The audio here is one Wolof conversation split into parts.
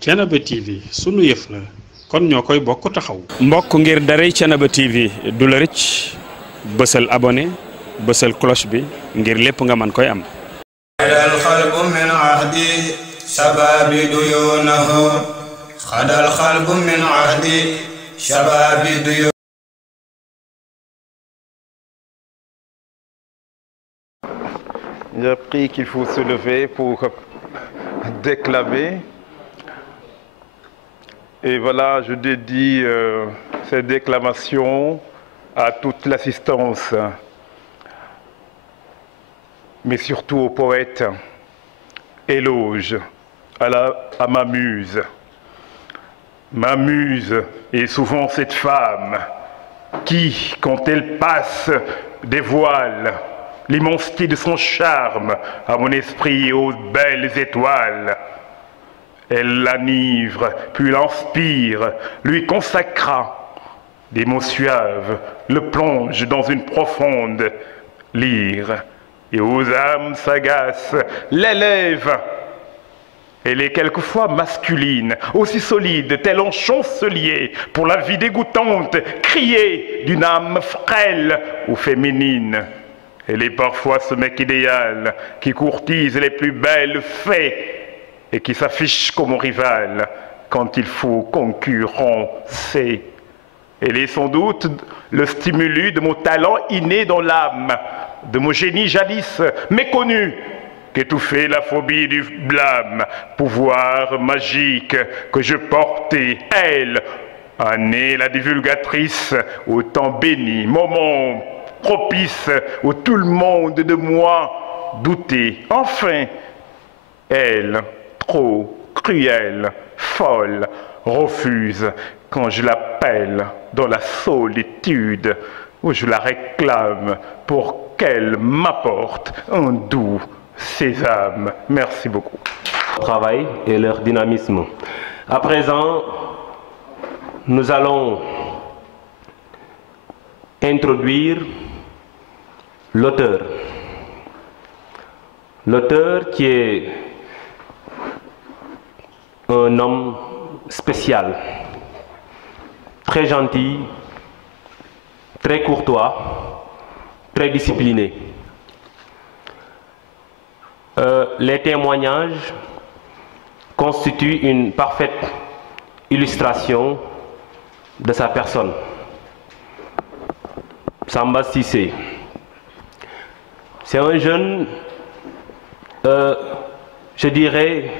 Thiénaba TV sunu yëf la kon ñoo koy bokk taxaw. mbokk ngir daray Thiénaba TV du la rëcc bësal abonné bësal cloche bi ngir lépp nga mën koy am. xadal xalbu min ahdi shababi duyunahu xadal xalbu min ahdi shababi duyunahu. J'ai appris qu'il faut se lever pour déclamer. Et voilà, je dédie cette déclamation à toute l'assistance, mais surtout au poète. Éloge à ma muse. Ma muse est souvent cette femme qui, quand elle passe, dévoile l'immensité de son charme à mon esprit et aux belles étoiles. Elle l'enivre, puis l'inspire, lui consacra des mots suaves, le plonge dans une profonde lyre, et aux âmes sagaces l'élève. Elle est quelquefois masculine, aussi solide, tel un chancelier, pour la vie dégoûtante, criée d'une âme frêle ou féminine. Elle est parfois ce mec idéal qui courtise les plus belles fées et qui s'affiche comme rival quand il faut concurrencer. Elle est sans doute le stimulus de mon talent inné dans l'âme, de mon génie jadis méconnu, qu'étouffait la phobie du blâme, pouvoir magique que je portais, elle, en est la divulgatrice au temps béni, moment propice où tout le monde de moi doutait. Enfin, elle, trop cruelle, folle, refuse quand je l'appelle dans la solitude où je la réclame pour qu'elle m'apporte un doux sésame. Merci beaucoup. Travail et leur dynamisme. À présent, nous allons introduire l'auteur. L'auteur qui est un homme spécial, très gentil, très courtois, très discipliné. Les témoignages constituent une parfaite illustration de sa personne. Samba Cissé, c'est un jeune, je dirais,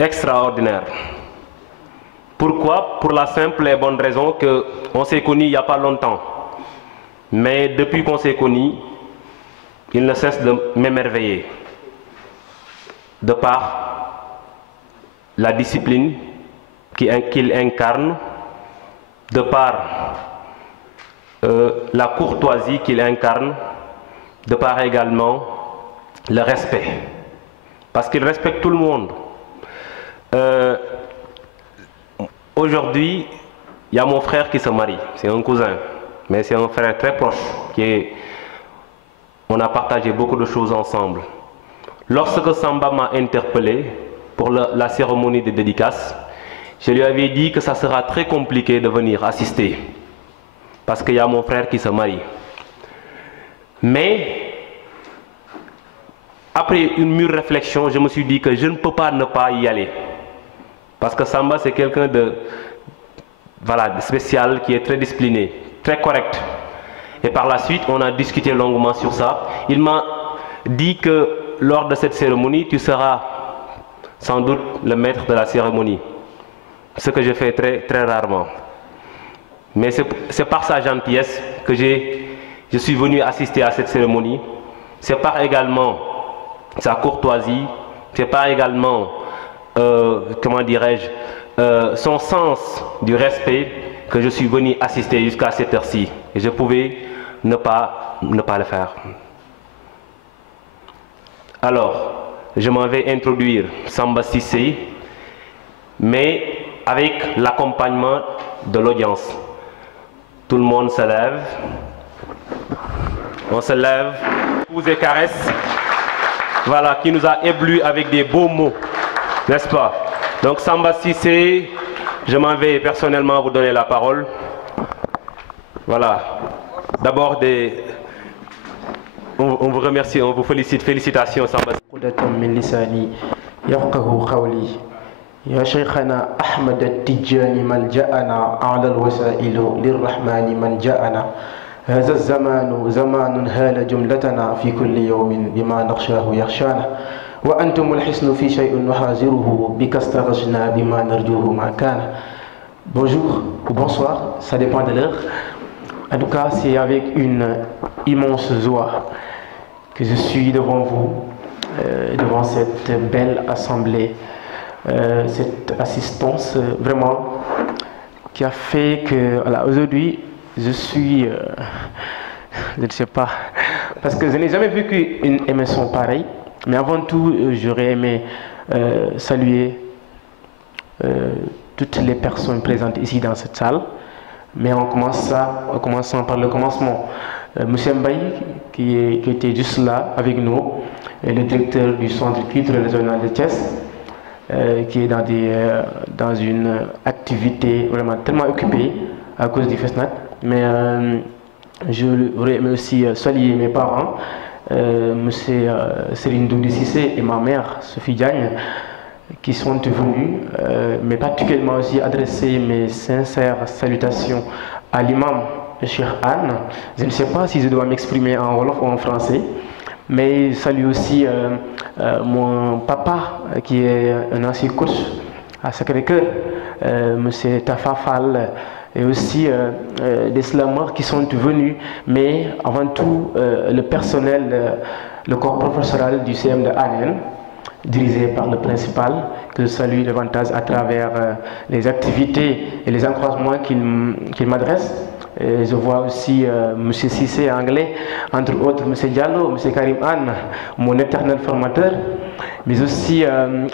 extraordinaire. Pourquoi? Pour la simple et bonne raison qu'on s'est connus il n'y a pas longtemps. Mais depuis qu'on s'est connus, il ne cesse de m'émerveiller. De par la discipline qu'il incarne, de par la courtoisie qu'il incarne, de par également le respect. Parce qu'il respecte tout le monde. Aujourd'hui, il y a mon frère qui se marie, c'est un cousin, mais c'est un frère très proche, on a partagé beaucoup de choses ensemble. Lorsque Samba m'a interpellé pour la cérémonie de dédicace, je lui avais dit que ça sera très compliqué de venir assister, parce qu'il y a mon frère qui se marie. Mais, après une mûre réflexion, je me suis dit que je ne peux pas ne pas y aller. Parce que Samba, c'est quelqu'un de spécial, qui est très discipliné, très correct. Et par la suite, on a discuté longuement sur ça. Il m'a dit que lors de cette cérémonie, tu seras sans doute le maître de la cérémonie. Ce que je fais très, très rarement. Mais c'est par sa gentillesse que je suis venu assister à cette cérémonie. C'est par également sa courtoisie. C'est par également, comment dirais-je, son sens du respect que je suis venu assister jusqu'à cette heure-ci. Et je pouvais ne pas le faire. Alors, je m'en vais introduire Samba Cissé, mais avec l'accompagnement de l'audience. Tout le monde se lève. On se lève, vous et caresse. Voilà, qui nous a ébloui avec des beaux mots, n'est-ce pas? Donc Samba Cissé, je m'en vais personnellement vous donner la parole. Voilà. D'abord, on vous remercie, on vous félicite. Félicitations Samba Cissé. يا شيخنا أحمد التجاني ملجأنا على الوسائل للرحمن من جاءنا هذا الزمان زمان هال جملتنا في كل يوم بما نخشاه يخشانا وأنتم الحسن في شيء نحاذره بك استغشنا بما نرجوه ما كان. Bonjour ou bonsoir, ça dépend de l'heure. En tout cas, c'est avec une immense joie que je suis devant vous, devant cette belle assemblée. Cette assistance vraiment qui a fait que voilà, aujourd'hui je suis je ne sais pas, parce que je n'ai jamais vécu une émission pareille, mais avant tout j'aurais aimé saluer toutes les personnes présentes ici dans cette salle, mais en commençant par le commencement. Monsieur Mbaye qui était juste là avec nous, et le directeur du centre culturel régional de Thiès, qui est dans une activité vraiment tellement occupée à cause du FESNAC. Mais je voudrais aussi saluer mes parents, M. Serine Doundi Cissé et ma mère, Sophie Diagne, qui sont venus, mais particulièrement aussi adresser mes sincères salutations à l'imam, Cheikh Anne. Je ne sais pas si je dois m'exprimer en wolof ou en français, mais je salue aussi mon papa qui est un ancien coach à Sacré-Cœur, M. Tafa Fall, et aussi des slameurs qui sont venus, mais avant tout le personnel, le corps professoral du CM de Anen, dirigé par le principal, que je salue davantage à travers les activités et les encouragements qu'il m'adresse. Et je vois aussi M. Cissé anglais, entre autres M. Diallo, M. Karim Anne, mon éternel formateur, mais aussi,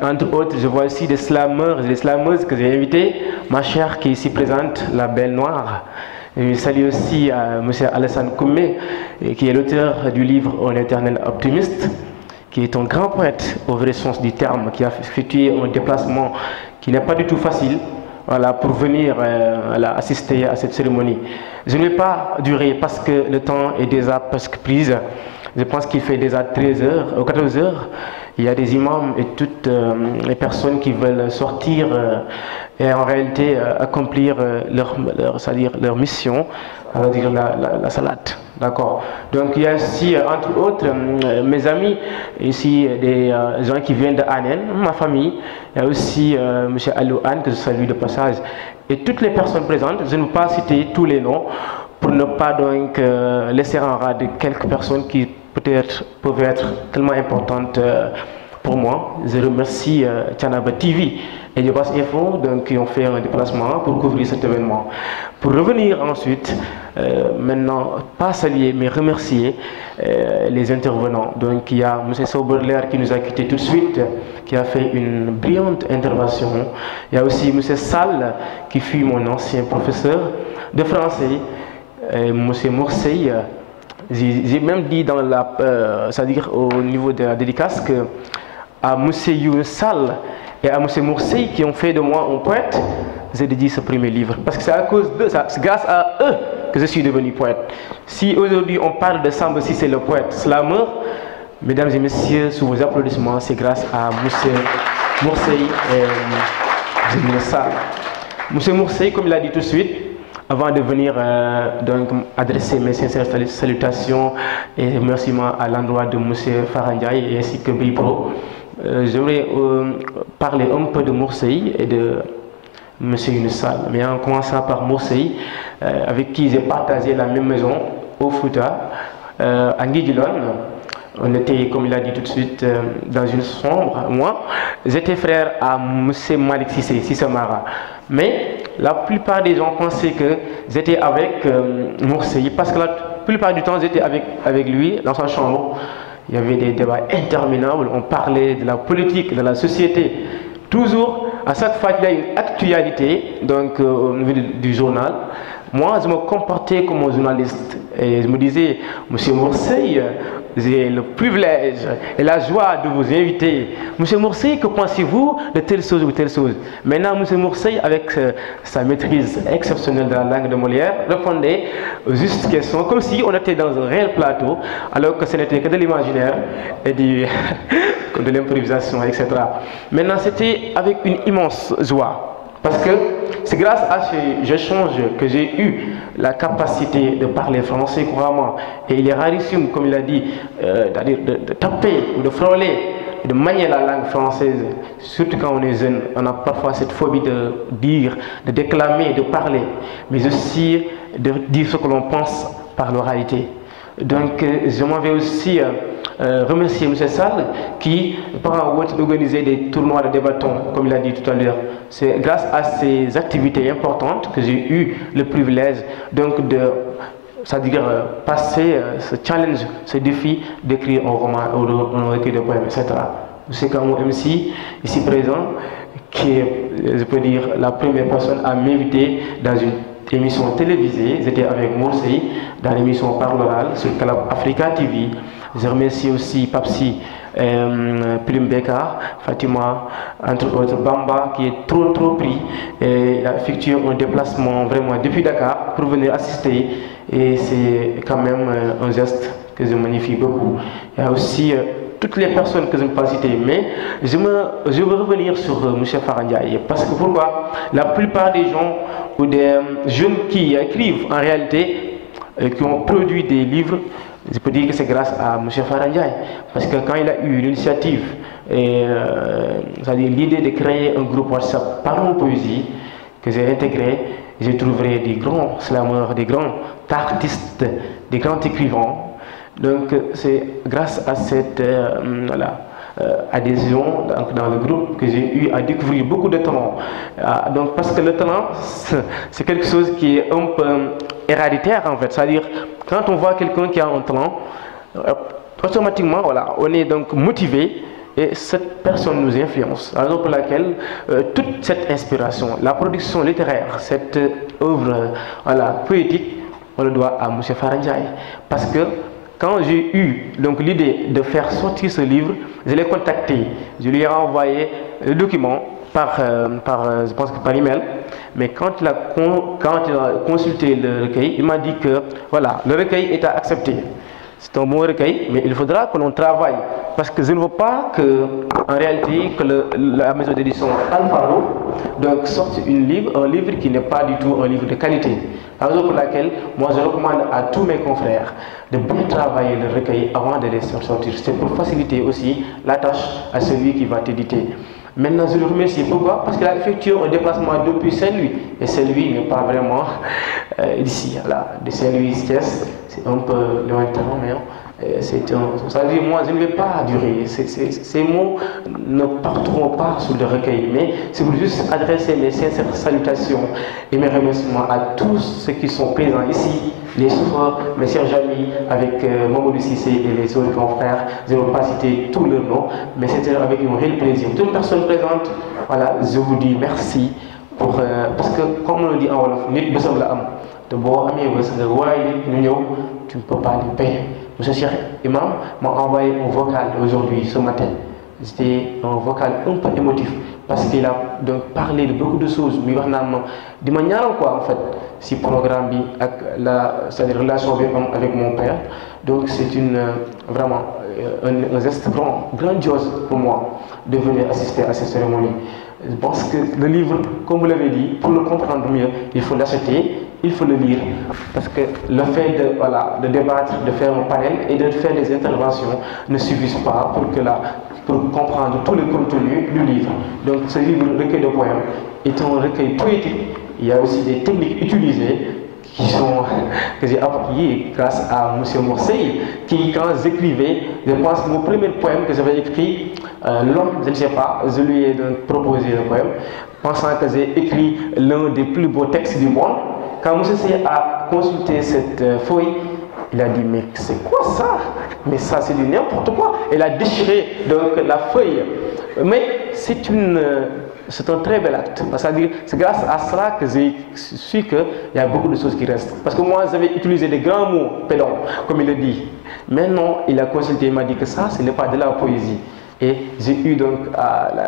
entre autres, je vois aussi des slameurs et des slameuses que j'ai invités, ma chère qui est ici présente, la Belle Noire. Et je salue aussi M. Alassane Koumé, qui est l'auteur du livre Un éternel optimiste, qui est un grand poète au vrai sens du terme, qui a effectué un déplacement qui n'est pas du tout facile, voilà, pour venir assister à cette cérémonie. Je ne vais pas durer parce que le temps est déjà presque pris. Je pense qu'il fait déjà 13h ou 14h. Il y a des imams et toutes les personnes qui veulent sortir et en réalité accomplir leur mission, c'est-à-dire la salade. D'accord. Donc il y a aussi, entre autres, mes amis, ici des gens qui viennent de Anen, ma famille. Il y a aussi M. Alou Anne, que je salue de passage, et toutes les personnes présentes. Je ne vais pas citer tous les noms pour ne pas donc laisser en rade quelques personnes qui peut-être peuvent être tellement importantes pour moi. Je remercie Thiénaba TV et Diobass Info donc, qui ont fait un déplacement pour couvrir cet événement. Pour revenir ensuite, maintenant, pas saluer mais remercier les intervenants. Donc il y a M. Sauberler qui nous a quittés tout de suite, qui a fait une brillante intervention. Il y a aussi M. Sall qui fut mon ancien professeur de français, M. Mourseille. J'ai même dit dans c'est-à-dire au niveau de la dédicace que à M. Youn Sall et à M. Mourseille qui ont fait de moi un poète, j'ai dédié ce premier livre. Parce que c'est à cause de ça, c'est grâce à eux que je suis devenu poète. Si aujourd'hui on parle de Samba Cissé le poète slameur, mesdames et messieurs, sous vos applaudissements, c'est grâce à M. Mourseille et M. Sall. M. Mourseille, comme il a dit tout de suite, avant de venir donc adresser mes sincères salutations et remerciements à l'endroit de M. Farandiaï et ainsi que Bipro, j'aimerais parler un peu de Mourseille et de M. Younussal, mais en commençant par Mourseille, avec qui j'ai partagé la même maison au Fouta, à Nguidjilone. On était, comme il a dit tout de suite, dans une sombre. Moi, j'étais frère à M. Malik Cissé, Sissamara. Mais la plupart des gens pensaient que j'étais avec Mourseille, parce que la plupart du temps, j'étais avec lui dans sa chambre. Il y avait des débats interminables, on parlait de la politique, de la société. Toujours, à chaque fois qu'il y a une actualité, donc au niveau du journal, moi je me comportais comme un journaliste. Et je me disais, Monsieur Mourseille, j'ai le privilège et la joie de vous inviter. Monsieur Mourseille, que pensez-vous de telle chose ou telle chose? Maintenant, Monsieur Mourseille, avec sa maîtrise exceptionnelle de la langue de Molière, répondait aux justes questions, comme si on était dans un réel plateau, alors que ce n'était que de l'imaginaire et de l'improvisation, etc. Maintenant, c'était avec une immense joie. Parce que c'est grâce à ces échanges que j'ai eu la capacité de parler français couramment. Et il est rarissime, comme il a dit, de taper ou de frôler, de manier la langue française. Surtout quand on est jeune, on a parfois cette phobie de dire, de déclamer, de parler, mais aussi de dire ce que l'on pense par l'oralité. Donc, je m'en vais aussi remercier M. Sall qui, par organiser des tournois de débattons, comme il a dit tout à l'heure. C'est grâce à ces activités importantes que j'ai eu le privilège donc de, c'est-à-dire passer ce challenge, ce défi d'écrire un roman ou un recueil de poèmes, etc. M. Kamou MC, ici présent, qui est, je peux dire, la première personne à m'inviter dans une émission télévisée. J'étais avec Mourseille dans l'émission Par l'oral sur Club Africa TV. Je remercie aussi Papsi, Prime Beka, Fatima, entre autres Bamba, qui est trop pris. Et il a effectué un déplacement vraiment depuis Dakar pour venir assister. Et c'est quand même un geste que je magnifie beaucoup. Il y a aussi toutes les personnes que je ne peux pas citer, mais je veux revenir sur M. Farandiaï. Parce que pourquoi? La plupart des gens ou des jeunes qui écrivent en réalité, qui ont produit des livres, je peux dire que c'est grâce à M. Farandiaï. Parce que quand il a eu l'initiative, c'est-à-dire l'idée de créer un groupe WhatsApp Parlons Poésie, que j'ai intégré, j'ai trouvé des grands slameurs, des grands artistes, des grands écrivains. Donc c'est grâce à cette adhésion dans le groupe que j'ai eu à découvrir beaucoup de talents. Donc parce que le talent, c'est quelque chose qui est un peu héréditaire en fait. C'est-à-dire quand on voit quelqu'un qui a un talent, automatiquement voilà, on est donc motivé et cette personne nous influence. La raison pour laquelle toute cette inspiration, la production littéraire, cette œuvre poétique, on le doit à M. Farandiaï. Parce que quand j'ai eu donc l'idée de faire sortir ce livre, je l'ai contacté, je lui ai envoyé le document je pense que par email, mais quand il a consulté le recueil, il m'a dit que voilà, le recueil est à accepter. C'est un bon recueil, mais il faudra que l'on travaille. Parce que je ne veux pas que, en réalité, que la maison d'édition Alfaro donc sorte un livre qui n'est pas du tout un livre de qualité. La raison pour laquelle, moi, je recommande à tous mes confrères de bien travailler le recueil avant de les sortir. C'est pour faciliter aussi la tâche à celui qui va t'éditer. Maintenant, je le remercie. Pourquoi? Parce qu'il a effectué un déplacement depuis Saint-Louis. Et Saint-Louis n'est pas vraiment d'ici. De Saint-Louis, c'est un peu lointain, mais ça veut dire, moi, je ne vais pas durer. Ces mots ne partiront pas sur le recueil. Mais c'est pour juste adresser mes sincères salutations et mes remerciements à tous ceux qui sont présents ici, les souffreurs, mes chers amis, avec Mamadou Cissé et les autres confrères. Je ne vais pas citer tous leurs noms, mais c'était avec un réel plaisir. Toute personne présente, voilà, je vous dis merci. Parce que, comme on le dit en Wolof, nit bësam la am. De boo amee bës nga waaye ñu ñëw, tu ne peux pas les payer. Monsieur Cheikh Imam m'a envoyé un vocal aujourd'hui, ce matin. C'était un vocal un peu émotif parce qu'il a donc parlé de beaucoup de choses. Mais de manière quoi en fait, si programme bi avec c'est-à-dire relation avec mon père. Donc c'est vraiment un geste grandiose pour moi de venir assister à cette cérémonie. Je pense que le livre, comme vous l'avez dit, pour le comprendre mieux, il faut l'acheter, il faut le lire. Parce que le fait de débattre, de faire un panel et de faire des interventions ne suffisent pas pour comprendre tout le contenu du livre. Donc ce livre, recueil de poèmes, est un recueil poétique. Il y a aussi des techniques utilisées que j'ai appliquées grâce à M. Mourseille, qui, quand j'écrivais, je pense que mon premier poème que j'avais écrit, l'homme, je ne sais pas, je lui ai donc proposé le poème, pensant que j'ai écrit l'un des plus beaux textes du monde. Quand M. Mourseille a consulté cette feuille, il a dit, mais c'est quoi ça? Mais ça, c'est du n'importe quoi. Il a déchiré donc la feuille. Mais c'est un très bel acte. C'est-à-dire, c'est grâce à cela que j'ai su qu'il y a beaucoup de choses qui restent. Parce que moi, j'avais utilisé des grands mots, pédant, comme il le dit. Maintenant, il a consulté, il m'a dit que ça, ce n'est pas de la poésie. Et j'ai eu donc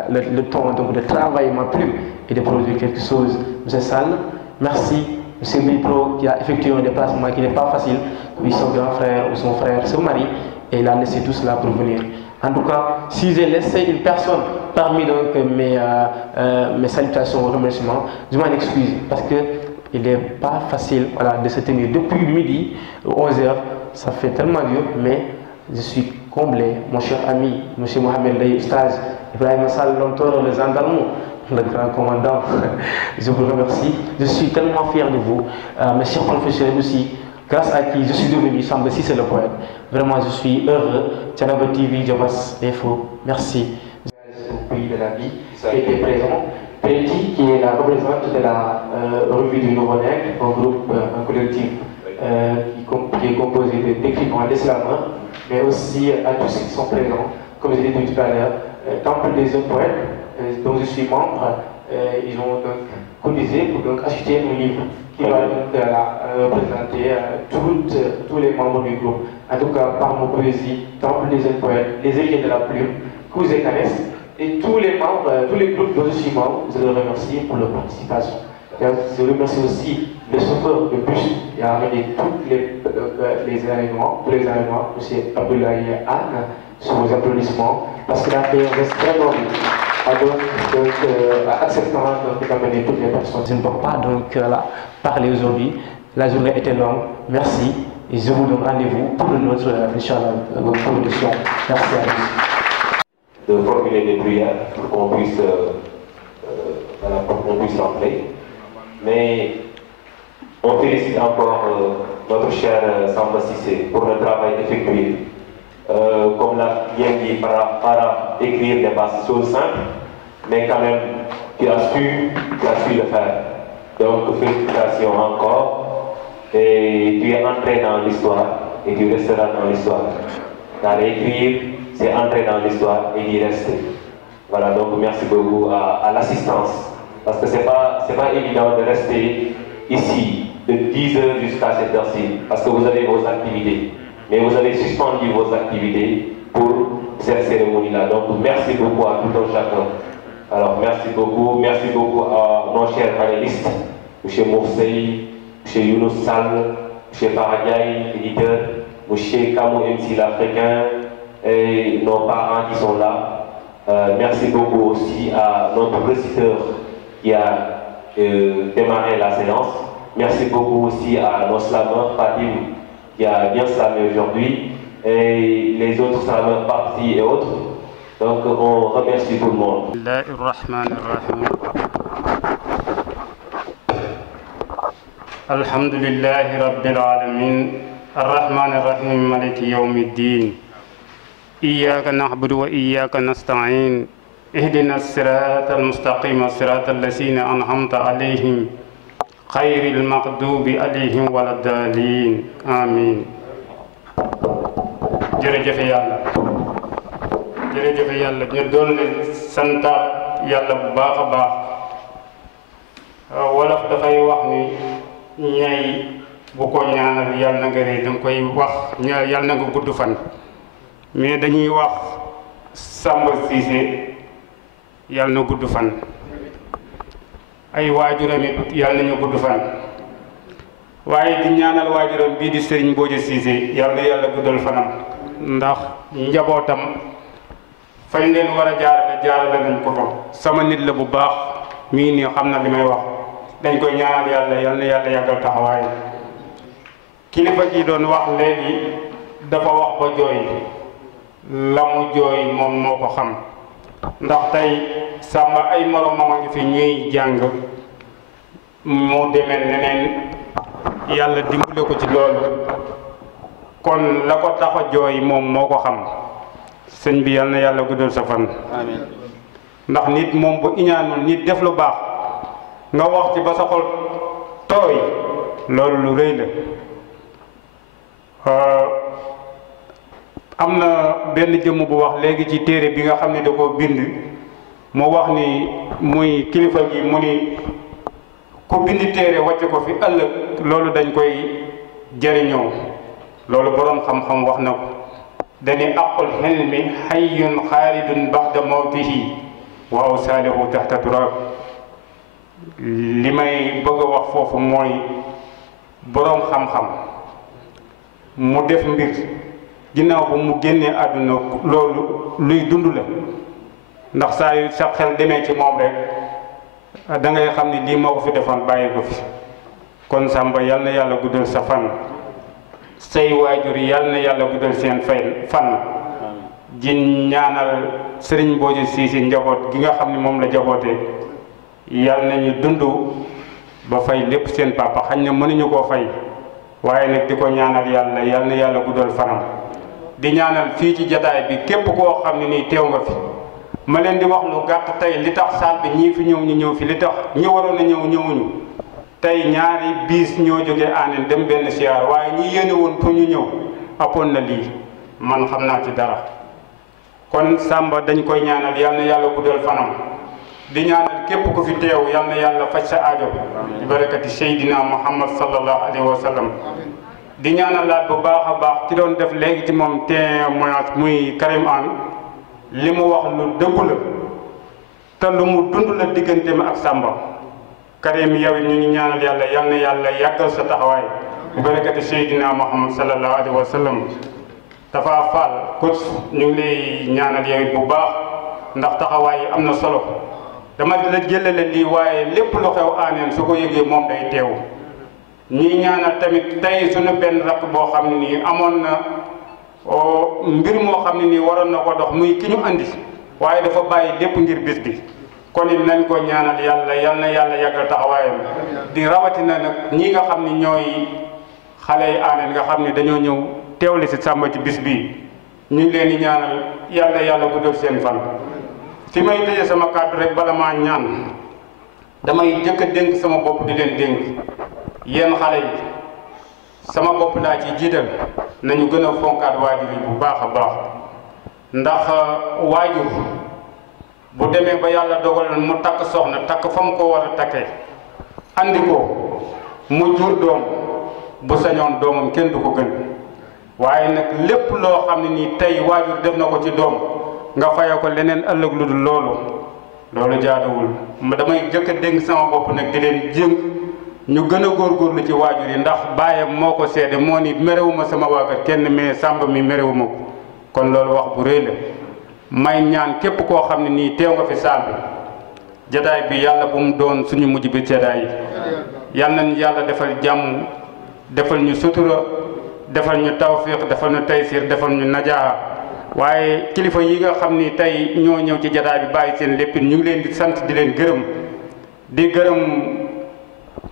le temps donc, de travailler ma plume et de produire quelque chose. M. Sall, merci. M. Bipro qui a effectué un déplacement qui n'est pas facile, puis son grand frère ou son frère se marie et il a laissé tout cela pour venir. En tout cas, si j'ai laissé une personne parmi donc, mes salutations et remerciements, je m'en excuse parce qu'il n'est pas facile de se tenir depuis midi, 11h, ça fait tellement dur, mais je suis comblé, mon cher ami, M. Mohamed Laye Oustaz, Ibrahim Sall Lontor, le gendarme, le grand commandant, je vous remercie. Je suis tellement fier de vous, mes chers professionnels aussi, grâce à qui je suis devenu Samba Cissé le poète. Vraiment, je suis heureux. Thiénaba TV, Diobass Info, merci. Au pays de la vie, qui était présent. Petit, qui est la représentante de la revue du Nouveau Nègre, un groupe, un collectif qui est composé d'écrivains d'islam, mais aussi à tous ceux qui sont présents, comme je l'ai dit tout à l'heure, Temple des jeunes poètes, dont je suis membre, ils ont donc cotisé pour donc acheter un livre qui va représenter tous les membres du groupe. En tout cas, par mon poésie, Temple des jeunes poètes, les héritiers de la plume, Cousin Canes, et tous les membres, tous les groupes dont je suis membre, je les remercie pour leur participation. Je remercie aussi le chauffeur de bus qui a amené tous les événements, M. Abdoulaye Anne, sur vos applaudissements, parce qu'il a fait un geste très noble acceptant d'amener toutes les personnes. Je ne peux pas donc parler aujourd'hui. La journée était longue. Merci. Et je vous donne rendez-vous pour notre production. Merci à tous. De formuler des prières pour qu'on puisse rentrer. Mais on félicite encore notre cher Samba Cissé pour le travail effectué. Comme l'a bien dit, para écrire n'est pas chose simple, mais quand même, tu as su le faire. Donc, félicitations encore. Et tu es entré dans l'histoire et tu resteras dans l'histoire. Car écrire, c'est entrer dans l'histoire et y rester. Voilà, donc merci beaucoup à l'assistance. Parce que c'est pas évident de rester ici de 10h jusqu'à cette heure-ci, parce que vous avez vos activités. Mais vous avez suspendu vos activités pour cette cérémonie-là. Donc merci beaucoup à tout un chacun. Alors merci beaucoup à nos chers panélistes, M. Moursey, M. Younous Sall, M. Faradiaï, éditeur, M. Kamou MC l'Africain, et nos parents qui sont là. Merci beaucoup aussi à notre réciteur qui a démarré la séance. Merci beaucoup aussi à nos slameurs, Fatim, qui a bien slamé aujourd'hui, et les autres slameurs partis et autres. Donc on remercie tout le monde. Alhamdulillahi Rabbil Alamin, Ar-Rahman Ar-Rahim, Maliki Yawmiddin. Iyyaka na'budu wa iyyaka nasta'in. Ihdina as-siratal mustaqim, as-siratal lazina an'amta alayhim. Khayril maghdubi alayhim waladdallin. Amin. Jërëjëf Yàlla. Jërëjëf Yàlla, ñu doon sant Yàlla bu baax a baax. Wolof dafay wax ni ñay bu ko ñaanal yàlla na nga rëy danga koy wax yàlla na nga gudd fan. Mais dañuy wax Samba Cissé yàlla na gudd fan. Ay waajuram it yàlla nañu gudd fan. waaye di ñaanal waajuram bii di Serigne Mbodj Cissé yàlla guddal fanam. ndax njabootam fañ leen war a jaarale nañ ko fa. sama nit la bu baax mii nii xam na li may wax dañ koy ñaanal yàlla na yàlla yàggal taxawaay. kilifa gi doon wax léegi dafa wax ba jooy la mu jooy moom moo ko xam. ndax tey Samba ay moromam a ngi fi ñuy jàng moo demee neneen yàlla dimbale ko ci loolu kon la ko tax a jooy moom moo ko xam. sëñ bi yàlla na yàlla guddal sa fan. amiin. ndax nit moom bu iñaanul nit def lu baax nga wax ci ba sa xol tooy loolu lu rëy la. am na benn jëmm bu wax léegi ci téere bi nga xam ne da koo bind mu wax ni muy kilifa gi mu ni ku bindi téere wàcce ko fi ëllëg loolu dañ koy jëriñoo loolu boroom xam-xam wax na ko dani aqul hilmi hayyun xaalidun baxda mawtihi wa awsaalihu taxta turab li may bëgg a wax foofu mooy boroom xam-xam mu def mbir ginnaaw bu mu génnee àdduna loolu luy dund la ndax saa yu sa xel demee ci moom rek da ngay xam ni lii moo ko fi defoon bàyyi ko fi kon Samba yal na yàlla guddal sa fan say waajur yal na yàlla guddal seen fan ji ñaanal Serigne Mbodji Cissé njaboot gi nga xam ne moom la jabootee yal nañu dund ba fay lépp seen papa xañ na mënuñu koo fay waaye nag di ko ñaanal yàlla yal na yàlla guddal fanam di ñaanal fii ci jataay bi képp koo xam ne nii teew nga fi ma leen di wax lu gàtt tey li tax saal bi ñii fi ñëw ñu ñëw fi li tax ñi waroon a ñëw ñëwuñu tey ñaari biis ñoo jógee aaneen dem benn siyaar waaye ñi yéene woon pour ñu ñëw appoon na lii man xam naa ci dara kon Samba dañ koy ñaanal yal na yàlla guddal fanam di ñaanal képp ku fi teew yal na yàlla faj sa aajo di barakati Seydina Muhammad sallallahu alayhi wa sallam di ñaanal laat bu baax a baax ci doon def léegi ci moom témoignage muy Karim Anne li mu wax lu dëggu la te lu mu dund la diggante ma ak Samba Karim yow ñu ngi ñaanal yàlla yal na yàlla yàggal sa taxawaay bu barakati Seydina Muhammad sallallahu alayhi wa sallam dafa faal coach ñu ngi lay ñaanal yow bu baax ndax taxawaay yi am na solo dama la jëlale lii waaye lépp lu xew aaneen su ko yëgee moom day teew ñuy ñaanal tamit tey suñu benn rakk boo xam ne nii amoon na mbir moo xam ne nii waroon na ko dox muy ki ñu andi waaye dafa bàyyi lépp ngir bis bi kon it nañ ko ñaanal yàlla yal na yàlla yàggal taxawaayam di rawatina nag ñi nga xam ni ñooy xale yi aaneen nga xam ne dañoo ñëw teewli si Samba ci bis bii ñu ngi leen di ñaanal yàlla guddal seen fan fi may tëjee sama kàddu rek bala maa ñaan damay jëkk a dénk sama bopp di leen dénk yéen xale yi sama bopp laa ci jiital nañu gën a fonkaat waajur yi bu baax a baax ndax waajur bu demee ba yàlla dogal na mu takk soxna takk fa mu ko war a takkee andi ko mu jur doom bu sañoon doomam kenn du ko gën waaye nag lépp loo xam ne nii tey waajur def na ko ci doom nga fayoo ko leneen ëllëg lu dul loolu jaaduwul ma damay jëkk a dénk sama bopp nag di leen jéng ñu gën a góorgóorlu ci waajur yi ndax baayam moo ko seede moo ni merewuma sama waakat kenn mais Samba mi merewuma ko kon loolu wax bu rëy la may ñaan képp koo xam ne nii teew nga fi saal bi jataay bi yàlla bu mu doon suñu mujj bi jataay yi yal nañ yàlla defal jàmm defal ñu sutura defal ñu tawfiq defal ñu taysir defal ñu najaa waaye kilifa yi nga xam ni tey ñoo ñëw ci jataay bi bàyyi seen lépp ñu ngi leen di sant di leen gërëm di gërëm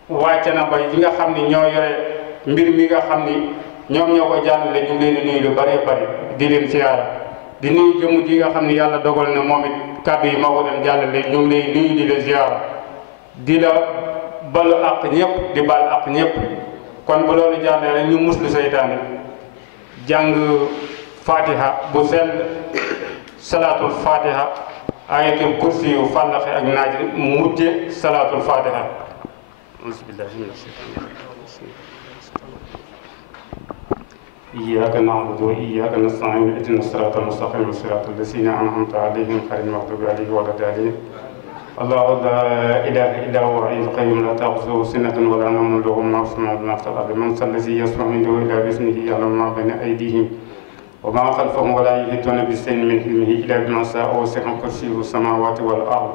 waa Thiénaba yi nga xam ni ñoo yore mbir mi nga xam ni ñoom ñoo ko jàllale ñu ngi leen di nuyu lu bëree bëri di leen siyaara di nuyu jëmm ji nga xam ni yàlla dogal na moom it kàddu yi moo ko doon jàllale ñu ngi lay nuyu di la siyaara di la balu àq ñëpp di bal àq ñëpp kon bu loolu jàllale ñu muslu seytaane jàng fatiha bu sell salaatul fatiha ayatul kursi yu fàllaxe ak naaj mujje salaatul fatiha إياك نعبد وإياك نستعين اهدنا الصراط المستقيم صراط الذين أنعمت عليهم غير المغضوب عليهم ولا الضالين الله لا إله إلا هو الحي القيوم لا تأخذه سنة ولا نوم له ما في السماوات وما في الأرض من ذا الذي يشفع عنده إلا بإذنه يعلم ما بين أيديهم وما خلفهم ولا يحيطون بشيء من علمه إلا بما شاء وسع كرسيه السماوات والأرض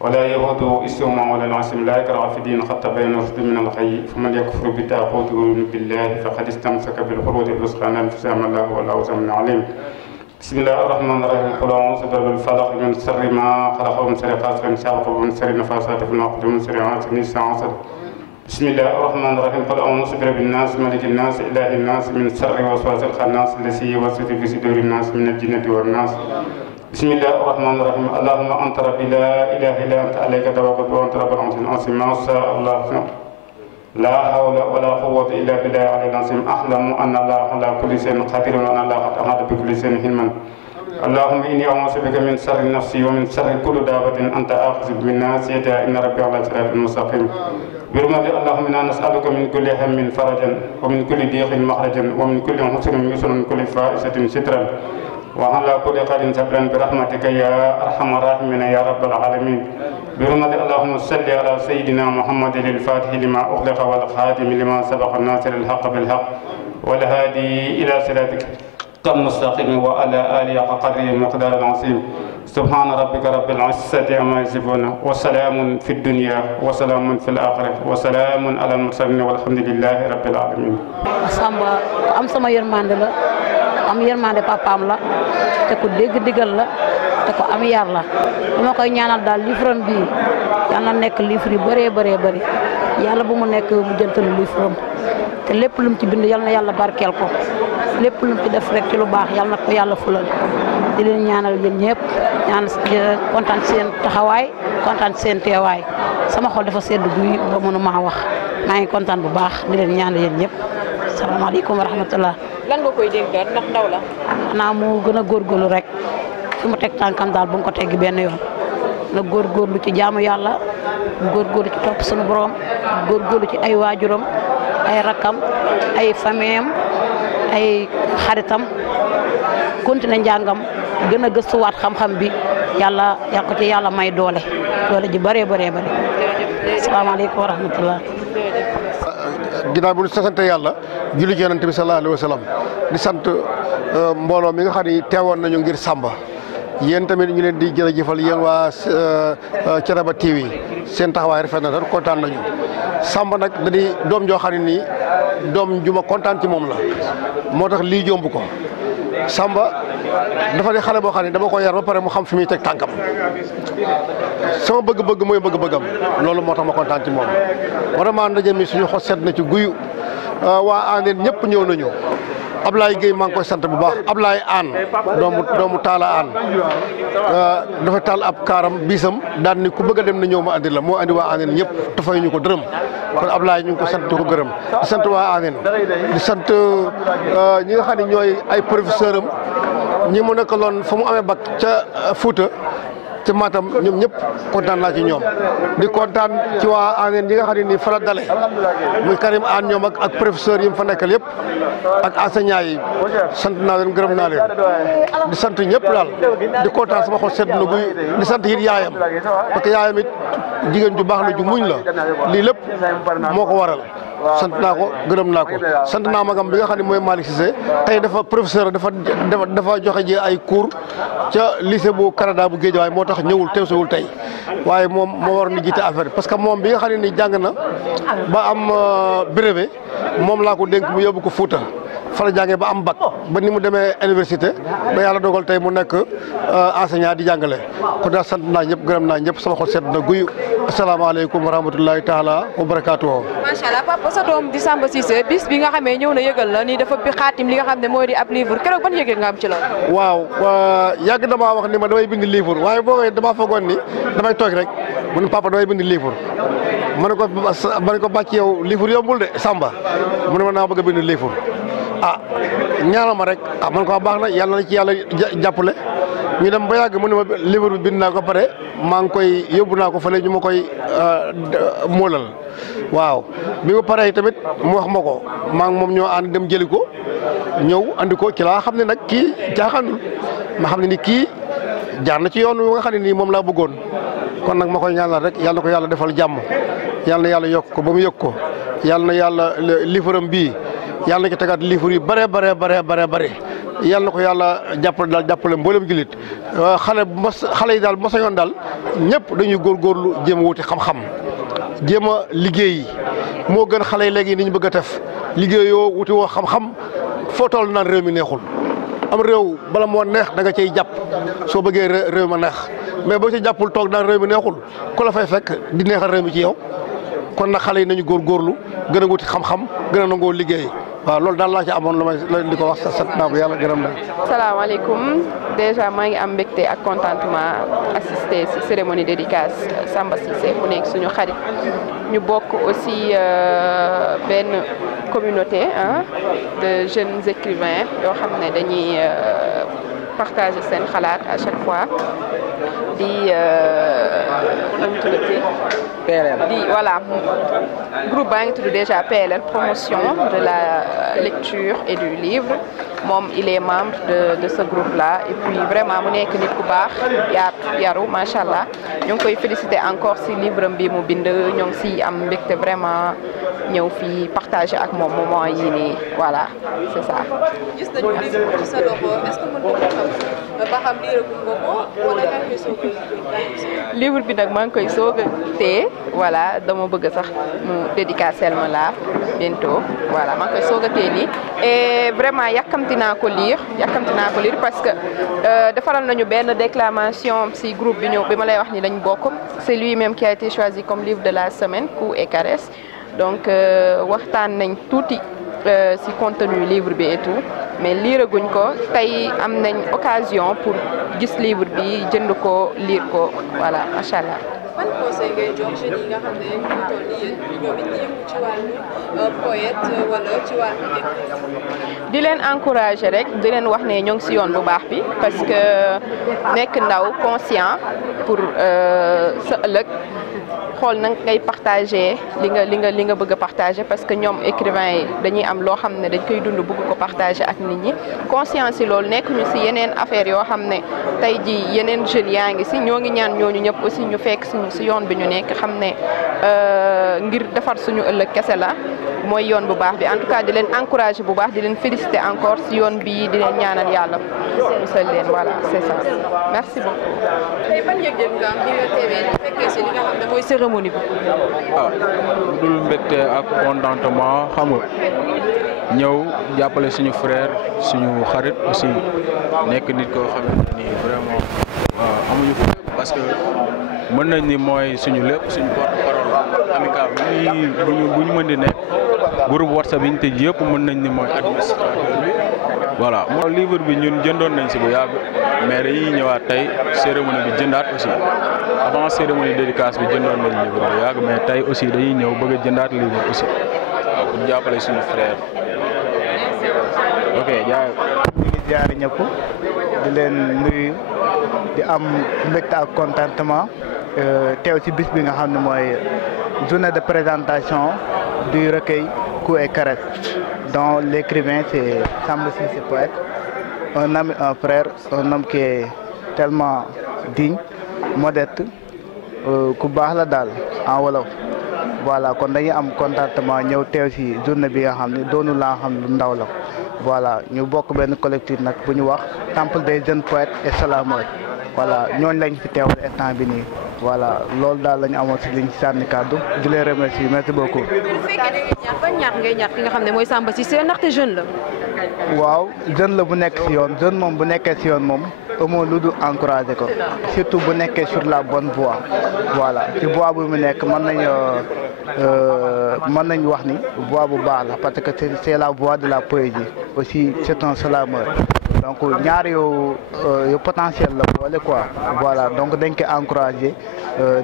ولا يؤوده حفظهما ولا العاصم لا يكره في الدين قد تبين الرشد من الغي فمن يكفر بالطاغوت ويؤمن بالله فقد استمسك بالعروة الوثقى لا انفصام له والله سميع عليم بسم الله الرحمن الرحيم قل أعوذ برب الفلق من شر ما خلق ومن شر غاسق إذا وقب ومن شر النفاثات في العقد ومن شر حاسد إذا حسد بسم الله الرحمن الرحيم قل أعوذ برب الناس ملك الناس إله الناس من شر وسواس الخناس الذي يوسوس في صدور الناس من الجنة والناس بسم الله الرحمن الرحيم اللهم أنت ربي لا إله إلا أنت عليك توكلت وأنت رب العرش العظيم ما شاء الله لا حول ولا قوة إلا بالله العلي العظيم أعلم أن الله على كل شيء قدير وأن الله قد أحاط بكل شيء علما اللهم إني أعوذ بك من شر نفسي ومن شر كل دابة أنت آخذ بالناصيتها إن ربي على صراط مستقيم برمضي اللهم إنا نسألك من كل هم فرجا ومن كل ضيق مخرجا ومن كل حسن يسر ومن كل فائسة سترا وعلى كل قدر صبرا برحمتك يا أرحم الراحمين يا رب العالمين برمضي اللهم صل على سيدنا محمد الفاتح لما أغلق والخاتم لما سبق الناصر الحق بالحق والهادي إلى صراطك المستقيم وعلى آله حق قدره المقدار العظيم سبحان ربك رب العزة عما يصفون وسلام في الدنيا وسلام في الآخرة وسلام على المرسلين والحمد لله رب العالمين. Samba am sama yërmande la am yërmande papaam la te ku dégg digal la te ko am yar la dama koy ñaanal daal livre bi yàlla na nekk livre yu bëree bëri yàlla bu mu nekk mu jëntalu livre te lépp lu mu ci bind yàlla na yàlla barkeel ko lépp lu mu ci def rek ci lu baax yàlla na ko yàlla fulal di leen ñaanal yéen ñëpp ñaan kontaan seen taxawaay kontaan seen teewaay sama xol dafa sedd guy ba mënu maa wax maa ngi kontaan bu baax di leen ñaanal yéen ñëpp salaamaaleykum wa rahmatullah. lan nga koy dénkaat ndax ndaw la. xanaa mu gën a góorgóorlu rek fi mu teg tànkam daal bu mu ko teggi benn yoon na góorgóorlu ci jaamu yàlla góorgóorlu ci topp sunu borom góorgóorlu ci ay waajuram ay rakkam ay fameem ay xaritam continué njàngam gën a gëstuwaat xam-xam bi yàlla yàq ko ci yàlla may doole ji bëree bëri asalaamaaleykum wa rahmatullah. ginnaaw bu ñu sant yàlla julli ci yonent bi sallallahu alayhi wa sallam di sant mbooloo mi nga xam ni teewoon nañu ngir Samba yéen tamit ñu leen di jërëjëfal yéen waa Thiénaba TV seen taxawaay rafet na trop kontaan nañu Samba nag da di doom joo xam ne nii doom ju ma kontaan ci moom la moo tax lii jomb ko Samba dafa di xale boo xam ne dama ko yar ba pare mu xam fi muy teg tànkam sama bëgg-bëgg mooy bëgg-bëggam loolu moo tax ma kontaan ci moom vraiment ndaje mi suñu xol sedd na ci guyu waa Andeen ñëpp ñëw nañu Ablaye Gueye maa ngi koy sant bu baax Ablaye Aan doomu Taala Aan dafa taal ab kaaram biisam daan ni ku bëgg a dem na ñëw ma andi la moo andi waa Andeen ñëpp dafay ñu ko dërëm kon Ablaye ñu ngi ko sant di ko gërëm di sant waa Andeen di sant ñi nga xam ne ñooy ay professeur am ñi mu nekkaloon fa mu amee bac ca Fuuta ci Matam ñoom ñëpp kontaan naa ci ñoom di kontaan ci waa Andeen yi nga xam ne nii fa la dale muy Karim Aan ñoom ak professeur yi mu fa nekkal yëpp ak enseignant yi sant naa leen gërëm naa leen di sant ñëpp daal di kontaan sama xol sedd na guy di sant it yaayam parce que yaayam it jigéen ju baax la ju muñ la lii lépp moo ko waral sant naa ko gërëm naa ko sant naa magam bi nga xam ne mooy Malick Cissé tey dafa professeur dafa joxe ji ay cours ca lycée bu Canada bu Guédiawaye moo tax ñëwul teewsewul tey waaye moom moo waroon ni jiite affaire parce que moom bi nga xam ne ni jàng na ba am brevet moom laa ko dénk mu yóbbu ko Fuuta fa la jàngee ba am bac ba ni mu demee université ba yàlla dogal tey mu nekk enseignant di jàngale kon daal sant naa ñëpp gërëm naa ñëpp sama xol sedd na guyu asalaamaaleykum wa rahmatullahi taala wa barakaatuhu. macha allah papa sa doom di Samba Cissé bis bi nga xamee ñëw na yëgal la ni dafa bi xaatim li nga xam ne mooy di ab livre keroog ban yëgee nga am ci loolu. waaw yàgg damaa wax ni ma damay bind livre waaye boo damaa foogoon ni damay toog rek mu ne papa damay bind livre ma ne ko bàcc yow livre yombul de Samba mu ne ma naa bëgg a bind livre. ñaanal ma rek man ko baax na yàlla na ci yàlla jàppale ñu dem ba yàgg mu ne ma livre bi bind naa ko pare maa ngi koy yóbbu naa ko fële ñu ma koy moolal waaw bi ma paree tamit mu wax ma ko maa ngi moom ñoo ànd dem jëli ko ñëw andi ko ci laa xam ne nag kii jaaxaanul ma xam ne ni kii jaar na ci yoon wi nga xam ne nii moom laa bëggoon kon nag ma koy ñaanal rek yàlla na ko yàlla defal jàmm yàlla na yàlla yokk ko ba mu yëg ko yàlla na yàlla livre am bii yàlla na ci tegaat livre yi bare yàlla na ko yàlla jàppale daal jàppale mboolem jullit xale yi daal mosañoon daal ñëpp dañuy góorgóorlu jéem a wuti xam-xam jéem a liggéey moo gën xale yi léegi ni ñu bëgg a def liggéeyoo wuti woo xam-xam foo toll naan réew mi neexul am réew bala moo neex da nga cay jàpp soo bëggee réew ma neex mais boo ci jàppul toog naan réew mi neexul ku la fay fekk di neexal réew mi ci yow kon nag xale yi nañu góorgóorlu gën a wuti xam-xam gën a nangoo liggéey waaw loolu daal laa ci amoon lu may di ko wax sant naa bu yàlla gërëm na. salaamaaleykum déjà maa ngi am mbégte ak contentement assister ci cérémonie dédicace Samba Cissé mu nekk suñu xarit ñu bokk aussi benn communauté de jeunes écrivains yoo xam ne dañuy partager seen xalaat à chaque fois di voilà groupe baa ngi tudd déjà PLL promotion de la lecture et du livre moom il est membre de ce groupe là et puis vraiment mu nekk nit ku baax yaru macha allah ñu ngi koy féliciter encore si livre bi mu bind ñoo ngi si am mbégte vraiment ñëw fii partager ak moom moment yii nii voilà c'est ça. gis nañu livre bi ci sa loxo est-ce que mën nga xam ba xam liiragum nga ko wala yaa ngi koy soog a livre bi nag maa ngi koy soog a téye voilà dama bëgg sax mu dédicacel ma la bientôt voilà maa ngi koy soog a téye nii et vraiment yàkkamti naa ko lire parce que defaral nañu benn déclamation si groupe bi ñëw bi ma lay wax ni lañ bokk c'est lui-même qui a été choisi comme livre de la semaine Coups et Caresses donc waxtaan nañ tuuti si contenu livre bi et tout mais liiraguñ ko tey am nañ occasion pour gis livre bi jënd ko lire ko voilà macha allah. ban conseil ngay jox jeunes yi nga xam ne ñu toll nii yéen ñoom it yëngu ci wàllu poète wala ci wàllu écriture. di leen encourager rek di leen wax ne ñoo ngi si yoon bu baax bi parce que nekk ndaw conscient pour sa ëllëg xool nag ngay partager li nga bëgg a partager parce que ñoom écrivains yi dañuy am loo xam ne dañ koy dund bëgg ko partager ak nit ñi conscience yi loolu nekk ñu si yeneen affaire yoo xam ne tey ji yeneen jeunes yaa ngi si ñoo ngi ñaan ñooñu ñëpp aussi ñu fekk suñu si yoon bi ñu nekk xam ne ngir defar suñu ëllëg kese la mooy yoon bu baax bi en tout cas di leen encourager bu baax di leen féliciter encore si yoon bi di leen ñaanal yàlla musal leen voilà c'est ça merci beaucoup. tey ban yëg-yëg nga am bi nga teewee bu fekkee si li nga xam ne mooy cérémonie bi. waaw lu dul mbégte ak contentement xam nga ñëw jàppale suñu frère suñu xarit aussi nekk nit koo xamante ni vraiment amuñu fi parce que mën nañ ni mooy suñu lépp suñu porte-parole amical bu ñu mën di nekk groupe WhatsApp yi ñu tëj yëpp mën nañ ni mooy administrateur bi voilà. moo livre bi ñun jëndoon nañ si bu yàgg mais dañuy ñëwaat tey cérémonie bi jëndaat aussi avant cérémonie dédicace bi jëndoon nañ livre bu yàgg mais tey aussi dañuy ñëw bëgg a jëndaat livre aussi waaw pour jàppale suñu frère. ok jaay ñu ngi ziar ñëpp di leen nuyu di am mbégte ak contentement teew ci bis bi nga xam ne mooy journée de présentation du recueil Coups et Caresses dont l'écrivain c'est Samba Cissé poète un ami un frère un homme qui est tellement digne modeste ku baax la daal en wolof voilà kon dañuy am contentement ñëw teew ci journée bi nga xam ne doonu laa xam lu ndaw la voilà ñu bokk benn collectif nag bu ñu wax temple des jeunes poètes et slameurs voilà ñooñu lañ fi teewal instant bi nii voilà loolu daal la ñu amoon ci liñ ci sànni kàddu di leen remercier merci beaucoup. bu fekkee da ngay ñaax ban ñaax ngay ñaax ki nga xam ne mooy Samba Cissé ndaxte jeune la. waaw jeune la bu nekk ci yoon jeune moom bu nekkee ci yoon moom amoo lu dul encouragé ko surtout bu nekkee sur la bonne voie voilà ci voie bu mu nekk mën nañ wax ni voie bu baax la parce que c'est la voie de la poésie aussi c'est un slameur donc ñaar yu potentiel la boole quoi voilà donc dañ koy encouragé